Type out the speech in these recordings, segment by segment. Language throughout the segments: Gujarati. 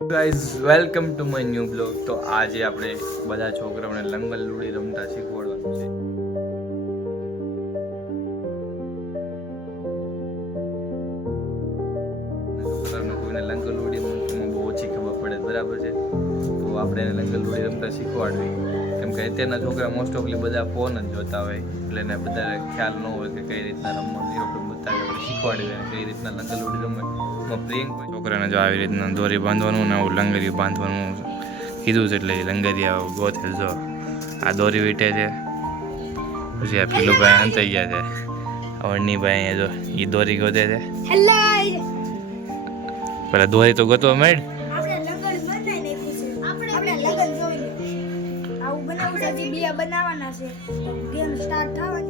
Guys welcome to my new blog. તો આજે આપણે બધા છોકરાઓને લંગલ લૂડી રમતા શીખવાડવાનું છે. કોઈને લંગલ લૂડીમાં બહુ ઓછી ખબર પડે, બરાબર છે. તો આપણે એને લંગલ લૂડી રમતા શીખવાડવી, કેમ કે અત્યારના છોકરા મોસ્ટ ઓફલી બધા ફોન જ જોતા હોય, એટલે એને બધા ખ્યાલ ન હોય કે કઈ રીતના રમવાનું. આપણે બતાવી શીખવાડવી એને કઈ રીતના લંગલ લૂડી રમે. પ્રિયંક છોકરાને જો આવી રીતના દોરી બાંધવાનું ને આવું લંગરિયું બાંધવાનું કીધું છે, એટલે લંગરિયા ગોથેલ જો આ દોરી વીટે છે. પછી આ પેલું ભાઈ હંતાઈ ગયા છે, વણનીભાઈ અહીંયા જો એ દોરી ગોતે છે. પેલા દોરી તો ગોતવા માંડ.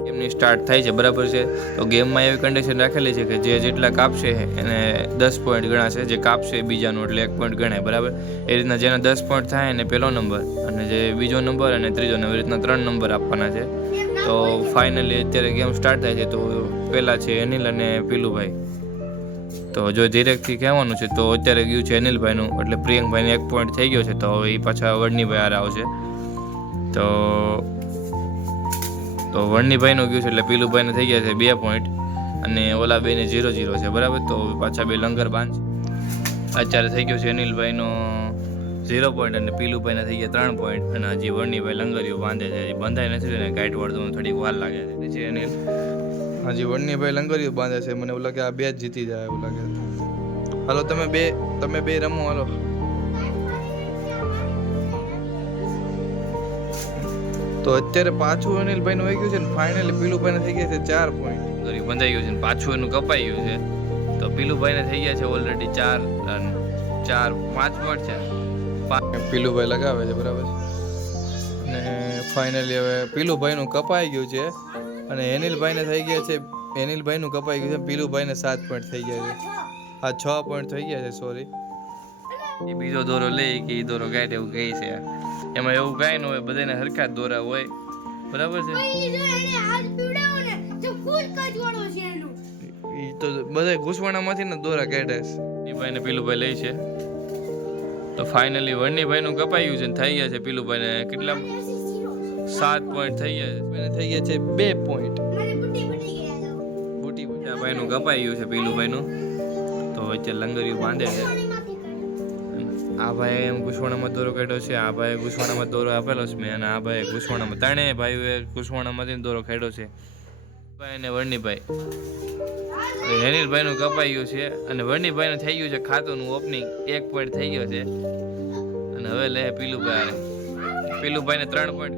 ગેમની સ્ટાર્ટ થાય છે, બરાબર છે. તો ગેમમાં એવી કન્ડિશન રાખેલી છે કે જે જેટલા કાપશે એને 10 પોઈન્ટ ગણાશે, જે કાપશે બીજાનો એટલે 1 પોઈન્ટ ગણાય, બરાબર. એ રીતના જેના 10 પોઈન્ટ થાય એને પહેલો નંબર, અને જે બીજો નંબર અને ત્રીજો નંબર, એ રીતના 3 નંબર આપવાના છે. તો ફાઇનલી અત્યારે ગેમ સ્ટાર્ટ થાય છે. તો પહેલાં છે અનિલ અને પીલુભાઈ. તો જો ધીરેકથી કહેવાનું છે તો અત્યારે ગયું છે અનિલભાઈનું, એટલે પ્રિયંકભાઈને 1 પોઈન્ટ થઈ ગયો છે. તો હવે એ પાછા વડનીભાઈ હારે આવશે. તો વણનીભાઈનું ગયું છે એટલે પીલુભાઈને થઈ ગયા છે 2 પોઈન્ટ, અને ઓલા બેને 0-0 છે, બરાબર. તો પાછા બે લંગર બાંધશે. અત્યારે થઈ ગયો છે અનિલભાઈનો 0 પોઈન્ટ અને પીલુભાઈને થઈ ગયા 3 પોઈન્ટ, અને હજી વણનીભાઈ લંગરીઓ બાંધે છે. હજી બંધાઈ નથી ને, ગાઈટ વળતું થોડીક વાર લાગે છે. અનિલ હજી વણનીભાઈ લંગરીઓ બાંધે છે. મને એવું લાગે આ 2 જ જીતી જાય એવું લાગે. હાલો તમે બે રમો, હાલો. તો અત્યારે પાછું અનિલભાઈનું આવી ગયું છે ને ફાઇનલી પીલુભાઈને થઈ ગયા છે 4 પોઈન્ટ. ગરી બંધાઈ ગયું છે ને પાછું એનું કપાઈ ગયું છે. તો પીલુભાઈને થઈ ગયા છે ઓલરેડી 5 પોઈન્ટ છે. પીલુભાઈ લગાવે છે, બરાબર. અને ફાઇનલી હવે પીલુભાઈનું કપાઈ ગયું છે, અને અનિલભાઈને થઈ ગયા છે. અનિલભાઈનું કપાઈ ગયું છે, પીલુભાઈને 7 પોઈન્ટ થઈ ગયા છે. આ 6 પોઈન્ટ થઈ ગયા છે, સોરી. એ બીજો દોરો લે કે એ દોરો ગાઈડ એવું કહે છે. એમાં એવું કાંઈ ન હોય, બધાને હરખા જ દોરા હોય, બરાબર છે. એ તો બધા ઘૂસવાણામાંથી ને દોરા કાઢે છે. વણનીભાઈ ને પીલુભાઈ લે છે. તો ફાઇનલી વણનીભાઈનું કપાઈ ગયું છે, થઈ ગયા છે પીલુભાઈને કેટલા 7 પોઈન્ટ થઈ ગયા છે. થઈ ગયા છે 2 પોઈન્ટ. બુટી ભાઈનું કપાઈ ગયું છે પીલુભાઈનું. તો અત્યારે લંગરિયું બાંધે છે. આ ભાઈ એમ ઘૂસવાણામાં દોરો કાઢ્યો છે, આ ભાઈ ઘૂસવાણામાં દોરો આપેલો છે મેં, અને આ ભાઈ ઘૂસવાણામાં, ત્રણેય ભાઈઓએ ઘૂસવાણામાંથી દોરો કાઢ્યો છે. ભાઈ અને વણનીભાઈ. અનિલભાઈનું કપાઈ ગયું છે, અને વણનીભાઈને થઈ ગયું છે ખાતુંનું ઓપનિંગ. 1 પોઈન્ટ થઈ ગયો છે, અને હવે લે પીલુભાઈને 3 પોઈન્ટ.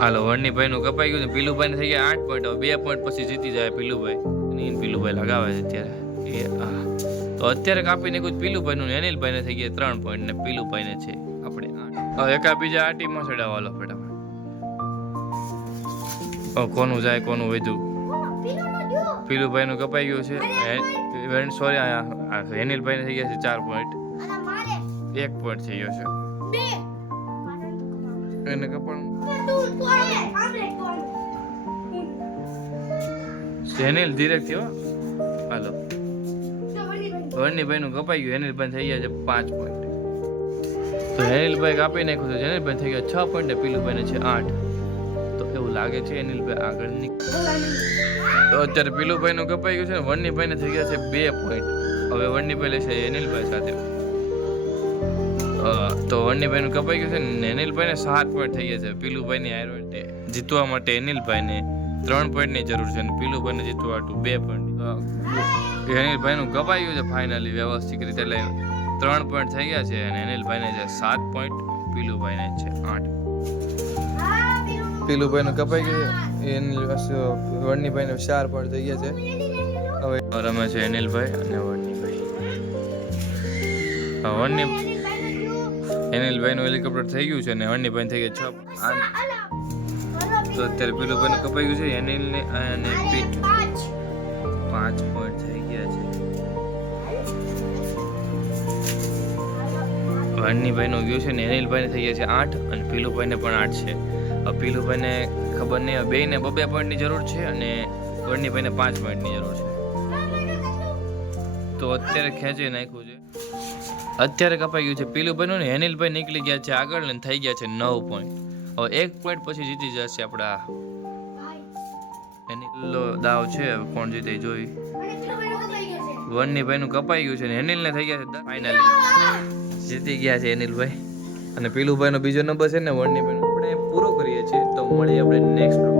હાલો, વણનીભાઈનું કપાઈ ગયું છે, પીલુભાઈને થઈ ગયા 8 પોઈન્ટ. હવે 2 પોઈન્ટ પછી જીતી જાય પીલુભાઈ લગાવે છે અત્યારે. તો અત્યારે કાપી નાખ્યું પીલુભાઈનું, ને અનિલભાઈને થઈ ગયા 3 પોઈન્ટ, ને પીલુભાઈને છે આપણે 8. હવે એકા બીજા આ ટીમમાં ચડાવવાનો ફટાફટ. કોનું જાય કોનું વધ્યું. પીલુભાઈનું કપાઈ ગયું છે, સોરી અનિલભાઈને થઈ ગયા છે 4 પોઈન્ટ. 1 પોઈન્ટ થઈ ગયો છે એને કપાણું. અનિલ ધીરેક થયો. હાલો, વણનીભાઈનું કપાઈ ગયું, અનિલભાઈ થઈ ગયા છે 5 પોઈન્ટ. તો અનિલભાઈ કાપી નાખ્યું છે, અનિલભાઈ થઈ ગયા 6 પોઈન્ટ, પીલુભાઈને છે 8. તો એવું લાગે છે અનિલભાઈ આગળ તો અત્યારે પીલુભાઈનું કપાઈ ગયું છે ને વણનીભાઈને થઈ ગયા છે 2 પોઈન્ટ. હવે વણનીભાઈ લેશે અનિલભાઈ સાથે. તો વણનીભાઈનું કપાઈ ગયું છે ને અનિલભાઈને 7 પોઈન્ટ થઈ ગયા છે. પીલુભાઈની હાર જીતવા માટે અનિલભાઈને 3 પોઈન્ટની જરૂર છે, અને પીલુભાઈને જીતવા માટે 2 પોઈન્ટ. અનિલભાઈનું કપાઈ ગયું છે ફાઇનલી વ્યવસ્થિત રીતે, એટલે 3 પોઈન્ટ થઈ ગયા છે, અને અનિલભાઈને છે 7 પોઈન્ટ, પીલુભાઈને છે 8. પીલુભાઈનું કપાઈ ગયું છે, વણનીભાઈને 4 પોઈન્ટ થઈ ગયા છે. હવે રમે છે અનિલભાઈ અને વણનીભાઈ. અનિલભાઈનું હેલિકોપ્ટર થઈ ગયું છે, અને વણનીભાઈને થઈ ગયા 6. તો અત્યારે પીલુભાઈનું કપાઈ ગયું છે, અનિલને અને 5 પોઈન્ટ થઈ ગયા છે. વણનીભાઈનું ગયું છે ને અનિલભાઈને થઈ ગયા છે 8, અને પીલુભાઈને પણ 8 છે. પીલુભાઈને ખબર નહીં, બેયને 2 પોઈન્ટની જરૂર છે, અને વણનીભાઈને 5 પોઈન્ટની જરૂર છે. તો અત્યારે ખેંચી નાખ્યું છે. અત્યારે કપાઈ ગયું છે પીલુભાઈ ને હેનિલભાઈ નીકળી ગયા છે આગળ ને થઈ ગયા છે 9 પોઈન્ટ. હવે 1 પોઈન્ટ પછી જીતી જશે આપડા હેનિલનો દાવ છે. હવે કોણ જીતે જોઈ. વનની ભાઈ નું કપાઈ ગયું છે ને હેનિલ ને થઈ ગયા છે ફાઇનલી જીતી ગયા છે હેનિલભાઈ. અને પીલુભાઈ નો બીજો નંબર છે ને વનની ભાઈ આપણે પૂરો કરીએ છીએ. તો મળીએ આપણે નેક્સ્ટ